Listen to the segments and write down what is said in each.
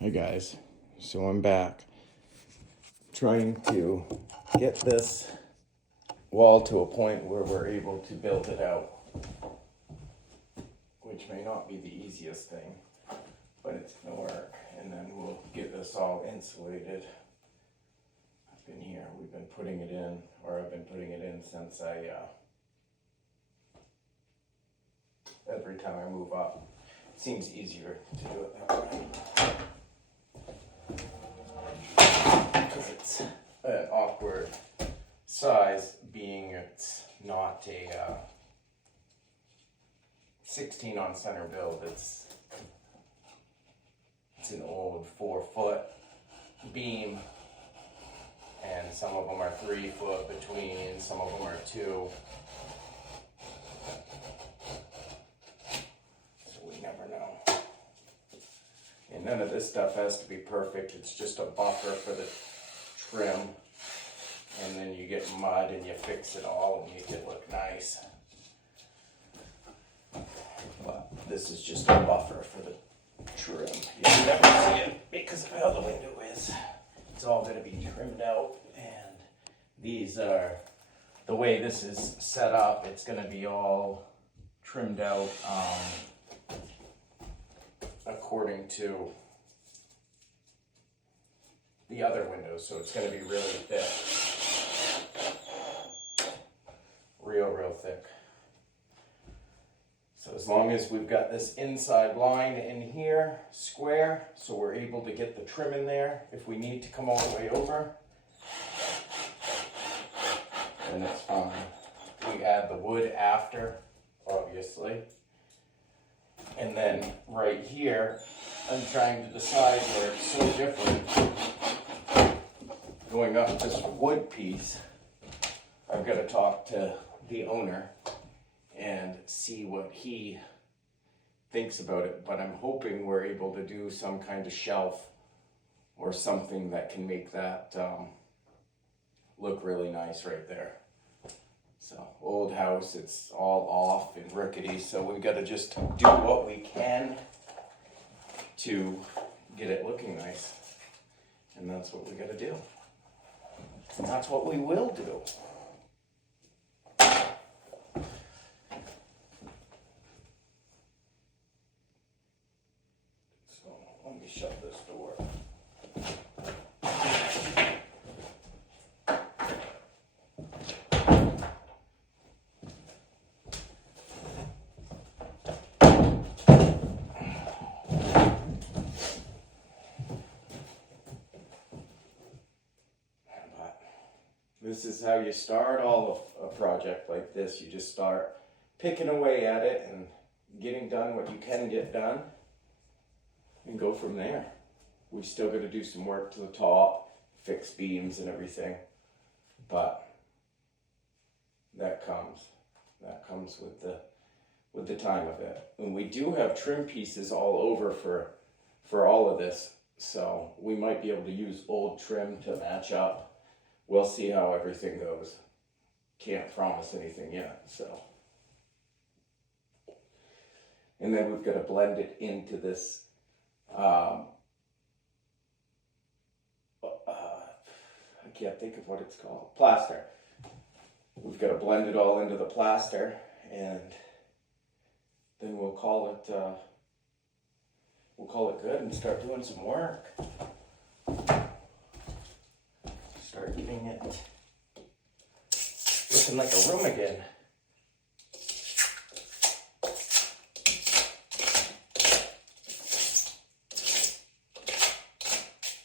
Hi guys, so I'm back trying to get this wall to a point where we're able to build it out, which may not be the easiest thing, but it's gonna work. And then we'll get this all insulated. We've been putting it in, or I've been putting it in since every time I move up. It seems easier to do it that way. Because it's an awkward size, being it's not a 16 on center build. It's an old 4-foot beam, and some of them are 3 foot between, some of them are 2. So we never know. And none of this stuff has to be perfect. It's just a buffer for the trim. And then you get mud and you fix it all and make it look nice. But this is just a buffer for the trim. You'll never see it because of how the window is. It's all going to be trimmed out, and these are, the way this is set up, it's going to be all trimmed out according to the other windows, so it's going to be really thick, real thick. So as long as we've got this inside line in here, square, so we're able to get the trim in there if we need to come all the way over, then it's fine. We add the wood after, obviously. And then right here, I'm trying to decide where it's so different. Going up this wood piece, I've got to talk to the owner and see what he thinks about it, but I'm hoping we're able to do some kind of shelf or something that can make that look really nice right there. So, old house, it's all off and rickety, so we've got to just do what we can to get it looking nice. And that's what we got to do. And that's what we will do. Let me shut this door. But this is how you start all of a project like this. You just start picking away at it and getting done what you can get done, and go from there. We still got to do some work to the top, fix beams and everything, but that comes with the time of it. And we do have trim pieces all over for all of this, so we might be able to use old trim to match up. We'll see how everything goes. Can't promise anything yet, so. And then we've got to blend it into this I can't think of what it's called. Plaster. We've got to blend it all into the plaster, and then we'll call it good and start doing some work. Start getting it looking like a room again.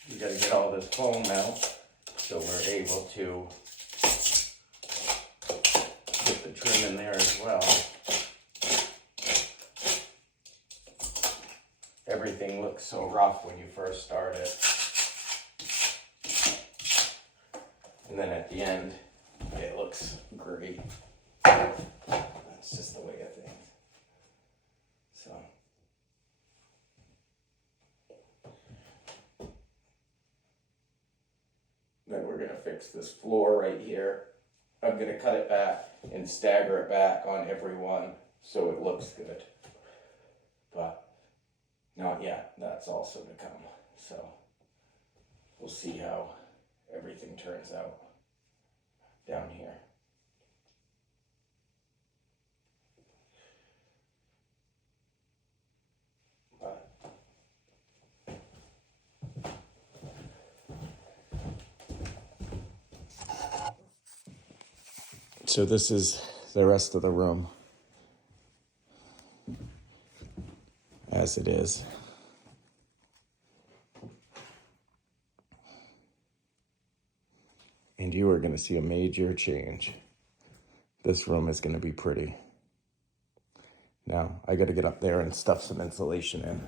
We got to get all this foam out so we're able to get the trim in there as well. Everything looks so rough when you first start it. And then at the end, it looks great. That's just the way of things. So. Then we're going to fix this floor right here. I'm going to cut it back and stagger it back on every one so it looks good. But not yet. That's also to come. So we'll see how everything turns out down here. But so this is the rest of the room as it is. And you are going to see a major change. This room is going to be pretty. Now, I got to get up there and stuff some insulation in.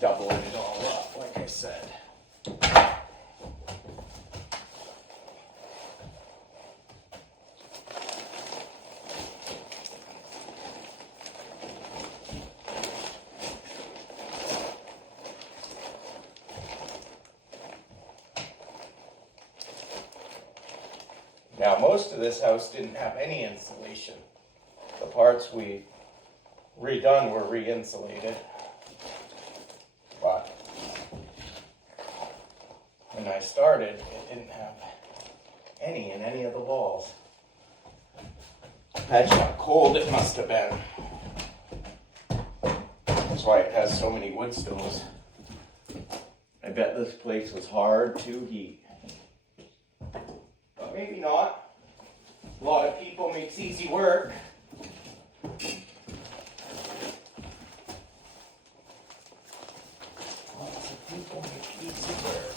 Doubling it all up, like I said. Now, most of this house didn't have any insulation. The parts we redone were re-insulated. But when I started, it didn't have any in any of the walls. Imagine how cold it must have been. That's why it has so many wood stoves. I bet this place was hard to heat. But maybe not. A lot of people makes easy work. People make easy work.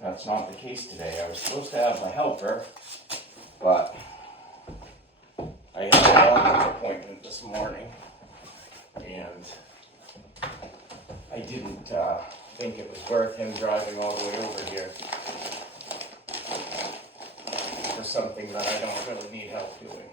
That's not the case today. I was supposed to have my helper, but I had a doctor's appointment this morning, and I didn't think it was worth him driving all the way over here for something that I don't really need help doing.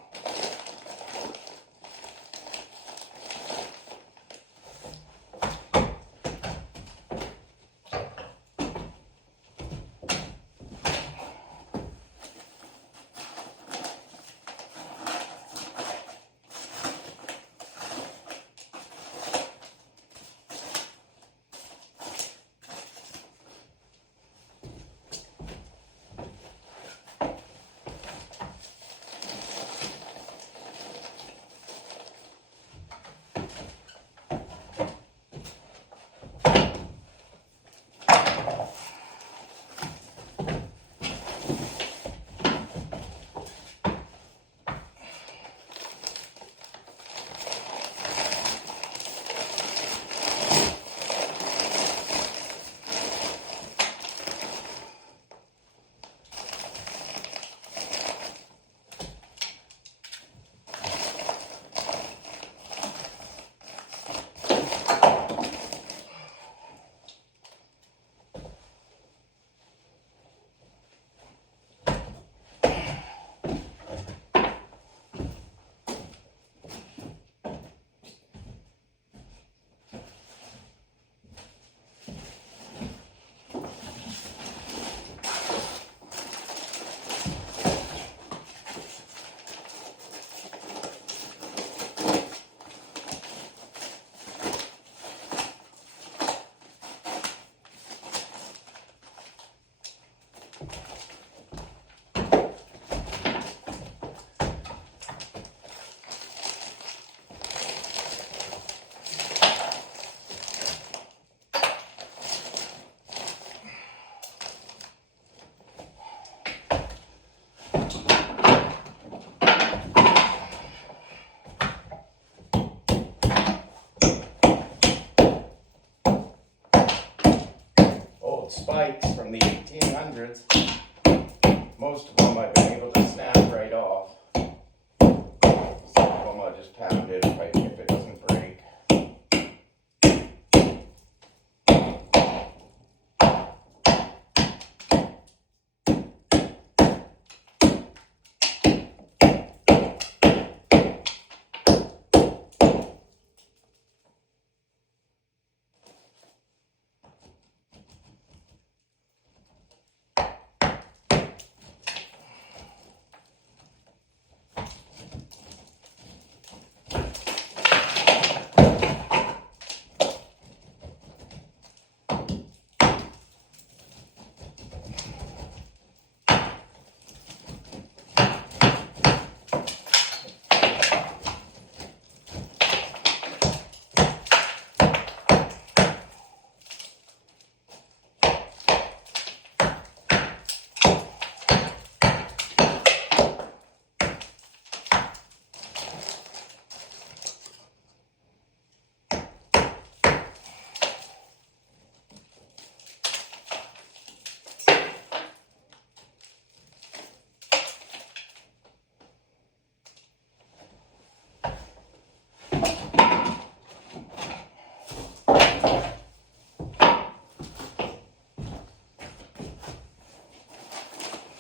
old spikes from the 1800s. Most of them I've been able to snap right off. Some of them I'll just pound it if it doesn't break.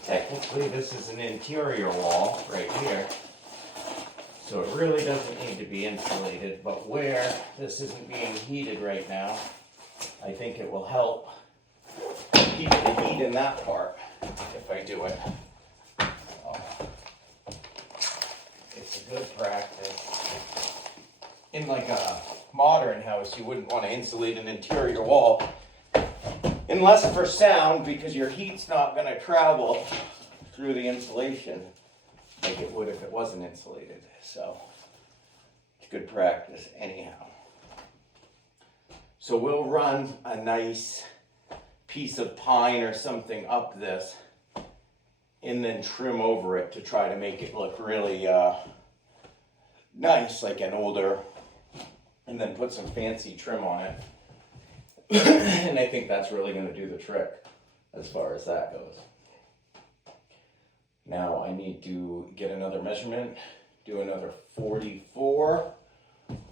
Technically, this is an interior wall right here, so it really doesn't need to be insulated, but where this isn't being heated right now, I think it will help keep the heat in that part if I do it. It's a good practice. In like a modern house, you wouldn't want to insulate an interior wall unless for sound, because your heat's not going to travel through the insulation like it would if it wasn't insulated. So it's good practice anyhow. So we'll run a nice piece of pine or something up this and then trim over it to try to make it look really nice, like an older, and then put some fancy trim on it. And I think that's really going to do the trick as far as that goes. Now I need to get another measurement, do another 44.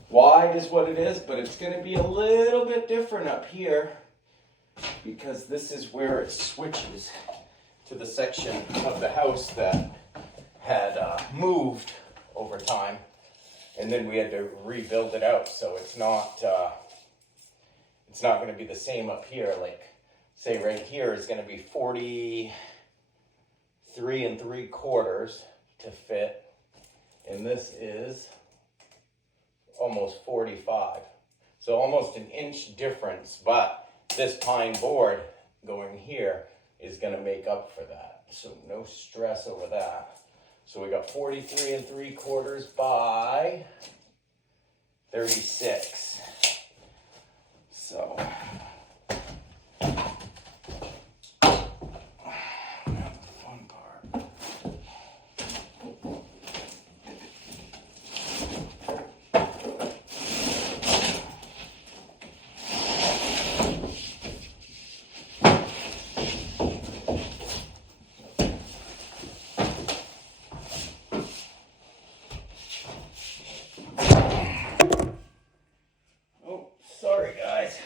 Wide is what it is, but it's going to be a little bit different up here because this is where it switches to the section of the house that had moved over time, and then we had to rebuild it out, so it's not going to be the same up here. Like, say right here is going to be 43 3/4 to fit, and this is almost 45. So almost an inch difference, but this pine board going here is going to make up for that. So no stress over that. So we got 43 3/4 by 36. So sorry guys.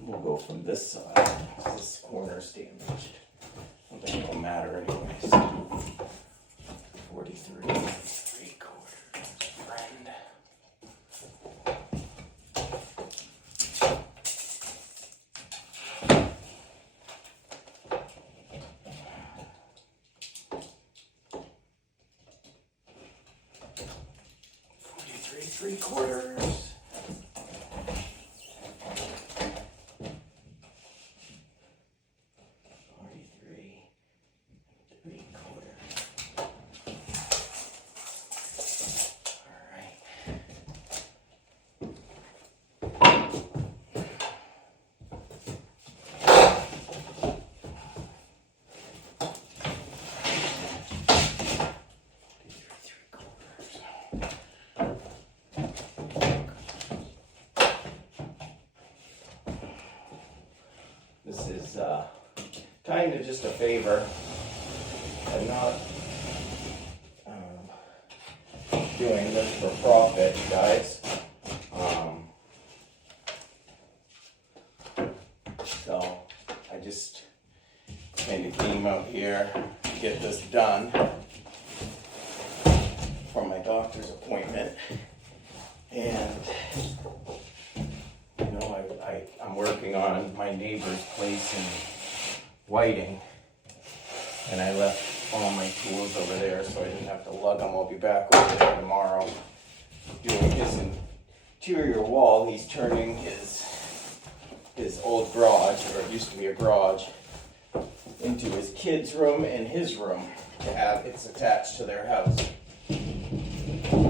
We'll go from this side. This corner's damaged. I don't think it'll matter anyways. 43 3/4, friend. Three quarters. 43 3/4. this is kind of just a favor. I'm not doing this for profit, guys. So I just kind of came out here to get this done for my doctor's appointment. And you know, I'm working on my neighbor's place in Whiting, and I left all my tools over there so I didn't have to lug them. I'll be back over there tomorrow doing his interior wall. He's turning his old garage, or it used to be a garage, into his kids' room and his room to have it's attached to their house.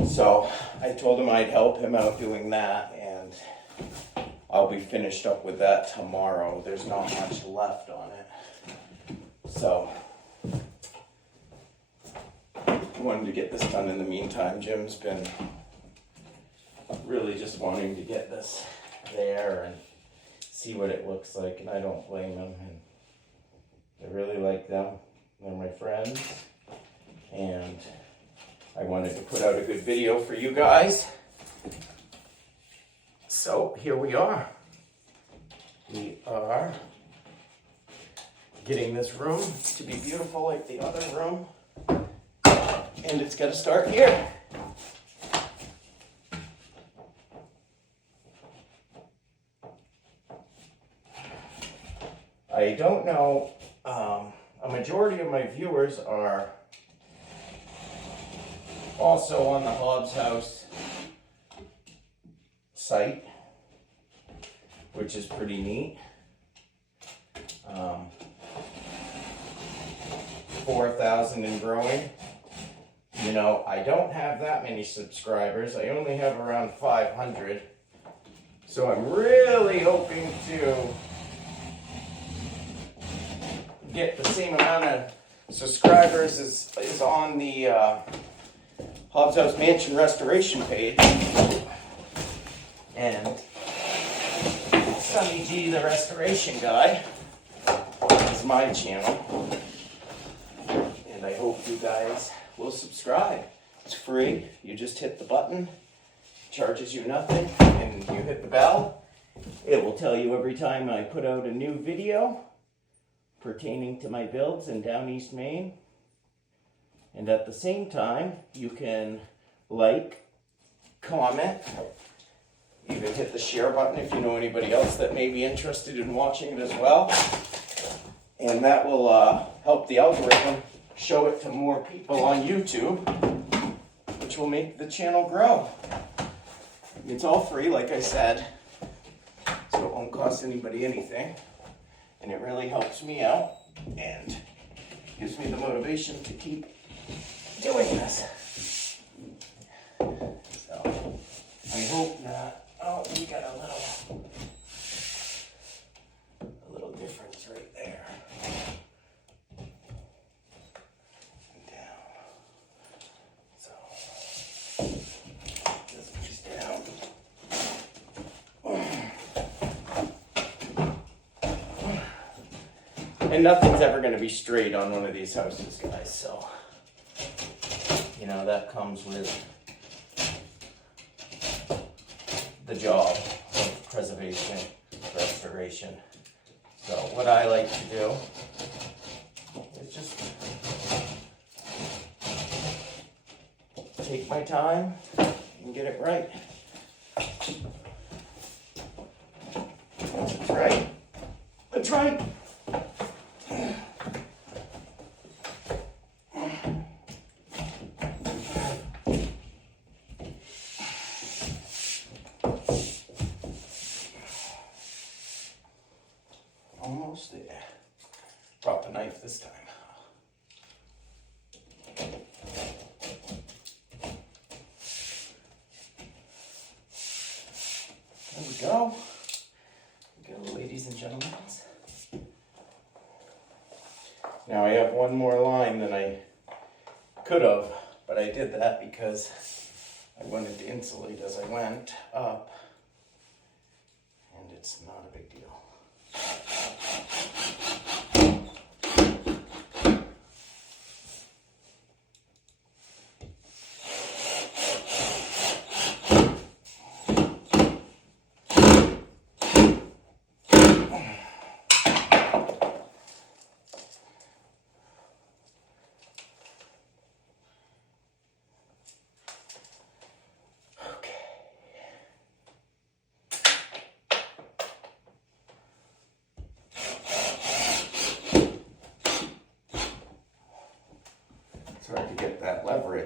So I told him I'd help him out doing that, and I'll be finished up with that tomorrow. There's not much left on it. So I wanted to get this done in the meantime. Jim's been really just wanting to get this there and see what it looks like, and I don't blame him. And I really like them. They're my friends, and I wanted to put out a good video for you guys. So here we are. We are getting this room to be beautiful like the other room, and it's got to start here. I don't know, a majority of my viewers are also on the Hobbs house site, which is pretty neat. 4,000 and growing. You know, I don't have that many subscribers. I only have around 500. So I'm really hoping to get the same amount of subscribers as on the Hobbs House Mansion Restoration page. And Sonny G, the restoration guy, is my channel. And I hope you guys will subscribe. It's free. You just hit the button. Charges you nothing. And you hit the bell. It will tell you every time I put out a new video pertaining to my builds in down East Maine. And at the same time, you can like, comment, even hit the share button if you know anybody else that may be interested in watching it as well. And that will help the algorithm show it to more people on YouTube, which will make the channel grow. It's all free, like I said, so it won't cost anybody anything. And it really helps me out and gives me the motivation to keep doing this. So I hope that, oh, we got a little difference right there. And down. So this piece down. And nothing's ever going to be straight on one of these houses, guys, so, you know, that comes with the job of preservation, restoration. So what I like to do is just take my time and get it right. That's right. That's right. Almost there. Brought the knife this time. There we go. There we go, ladies and gentlemen. Now I have one more line than I could have, but I did that because I wanted to insulate as I went up, and it's not a big deal.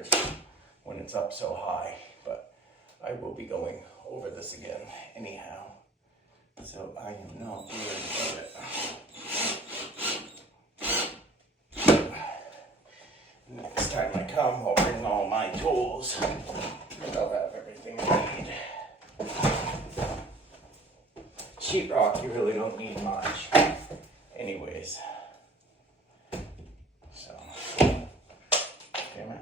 storage when it's up so high, but I will be going over this again anyhow. So I am not worried about it. Next time I come, I'll bring all my tools. I'll have everything I need. Sheetrock, you really don't need much. Anyways. So, damn it.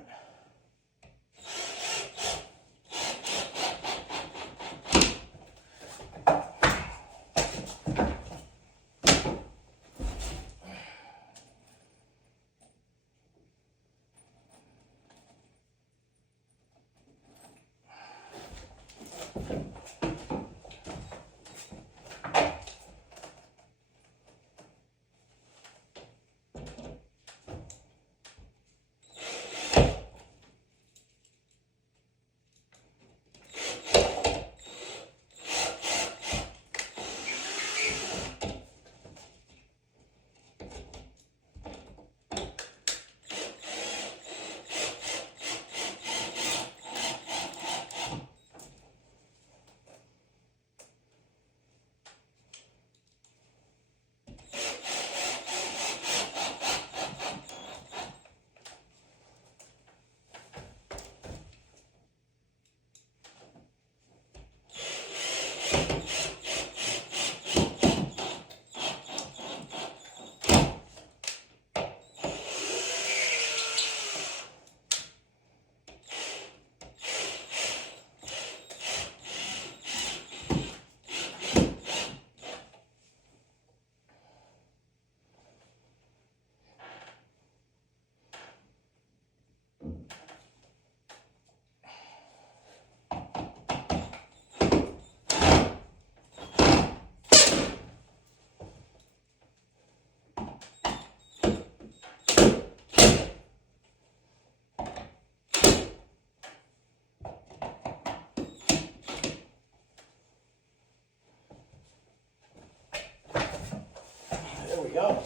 There we go.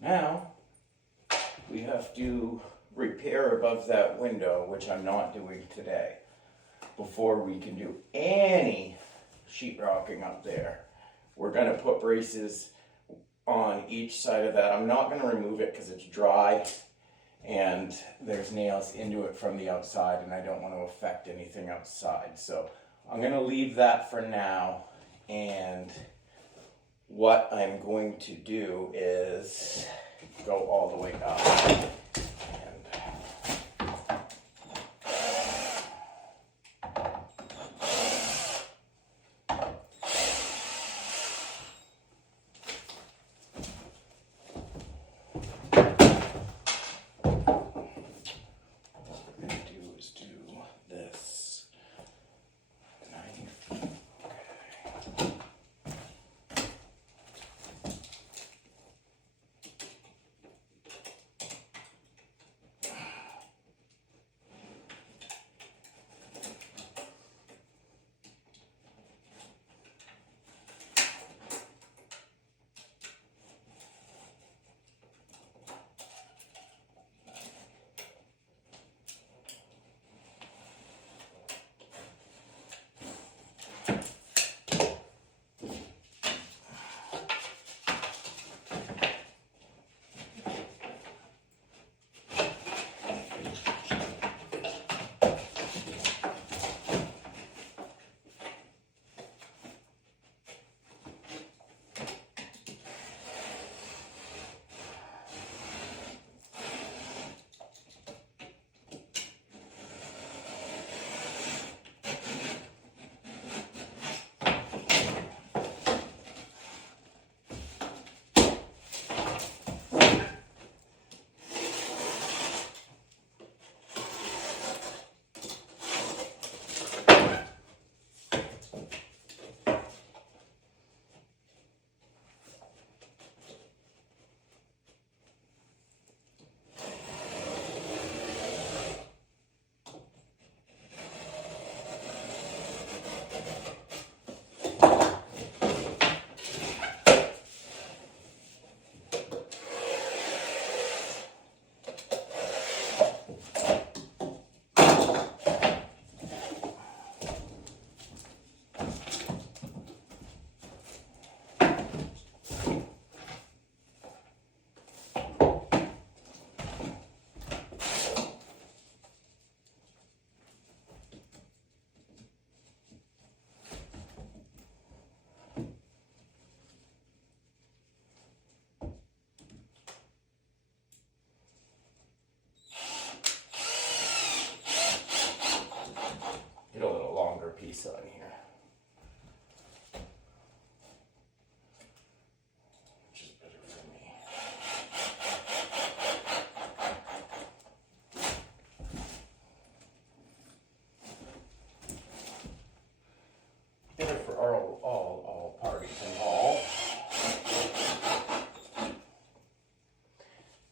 Now, we have to repair above that window, which I'm not doing today, before we can do any sheetrocking up there. We're going to put braces on each side of that. I'm not going to remove it because it's dry and there's nails into it from the outside and I don't want to affect anything outside. So I'm going to leave that for now, and what I'm going to do is go all the way up.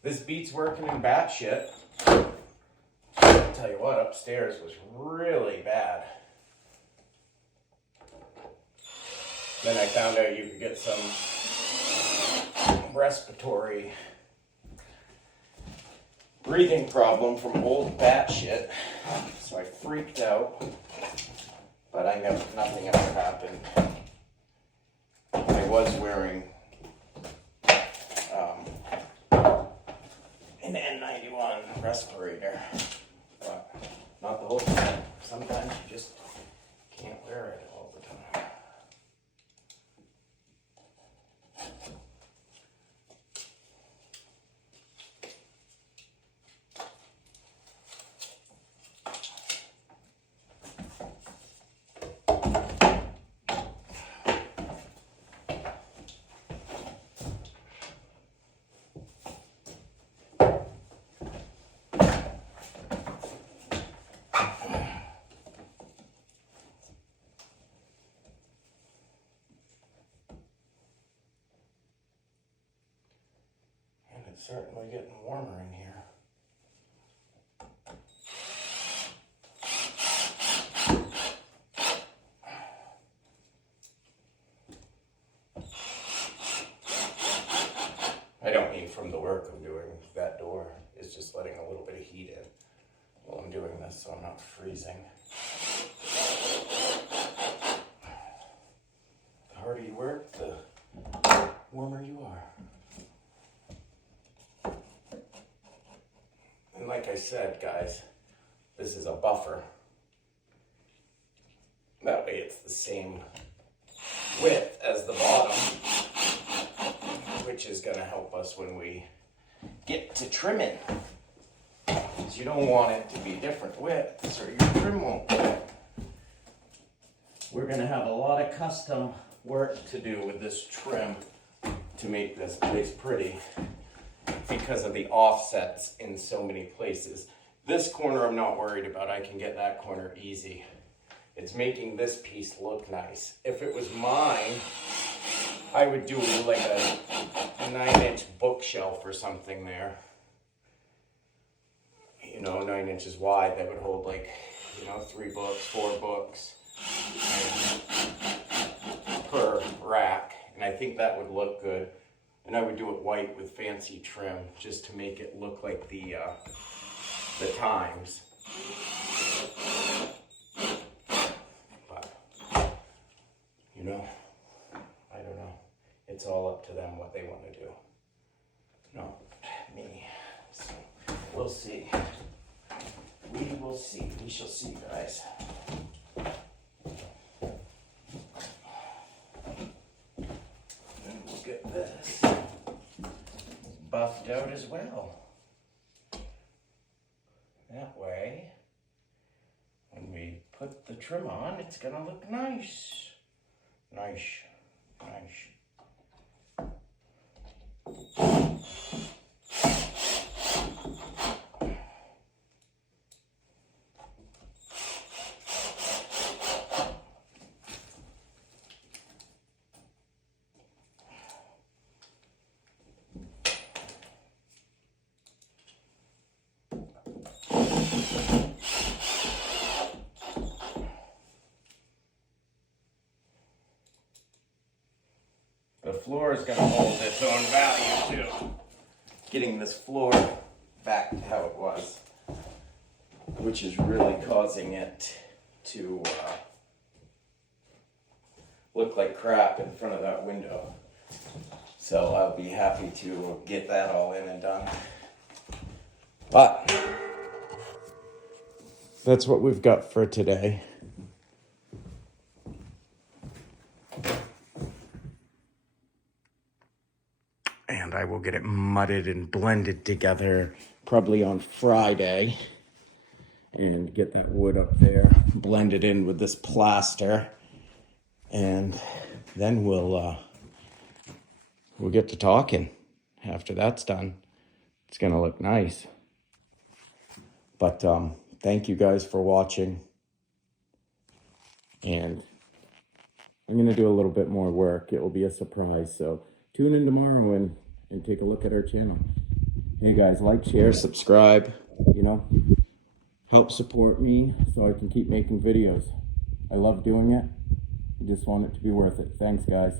This beats working in bat shit. I'll tell you what, upstairs was really bad. Then I found out you could get some respiratory breathing problem from old bat shit. So I freaked out, but nothing ever happened. I was wearing an N91 respirator, but not the whole time. Sometimes you just can't wear it all the time. It's certainly getting warmer in here. I don't mean from the work I'm doing. That door is just letting a little bit of heat in while I'm doing this, so I'm not freezing. The harder you work, the warmer you are. And like I said, guys, this is a buffer. That way it's the same width as the bottom, which is going to help us when we get to trimming. Because you don't want it to be different widths or your trim won't fit. We're going to have a lot of custom work to do with this trim to make this place pretty, because of the offsets in so many places. This corner I'm not worried about. I can get that corner easy. It's making this piece look nice. If it was mine, I would do like a 9-inch bookshelf or something there. You know, 9 inches wide, that would hold like, 3 books, 4 books per rack. And I think that would look good. And I would do it white with fancy trim just to make it look like the Times. But, I don't know. It's all up to them what they want to do. Not me. So, we'll see. We will see. We shall see, guys. And we'll get this buffed out as well. That way, when we put the trim on, it's gonna look nice. Nice. The floor is going to hold its own value too. Getting this floor back to how it was, which is really causing it to look like crap in front of that window. So I'll be happy to get that all in and done. But that's what we've got for today. And I will get it mudded and blended together probably on Friday and get that wood up there blended in with this plaster, and then we'll get to talking. After that's done, it's gonna look nice. But thank you guys for watching, and I'm gonna do a little bit more work. It will be a surprise, so tune in tomorrow and take a look at our channel. Hey guys, like, share, subscribe, you know, help support me so I can keep making videos. I love doing it. I just want it to be worth it. Thanks guys.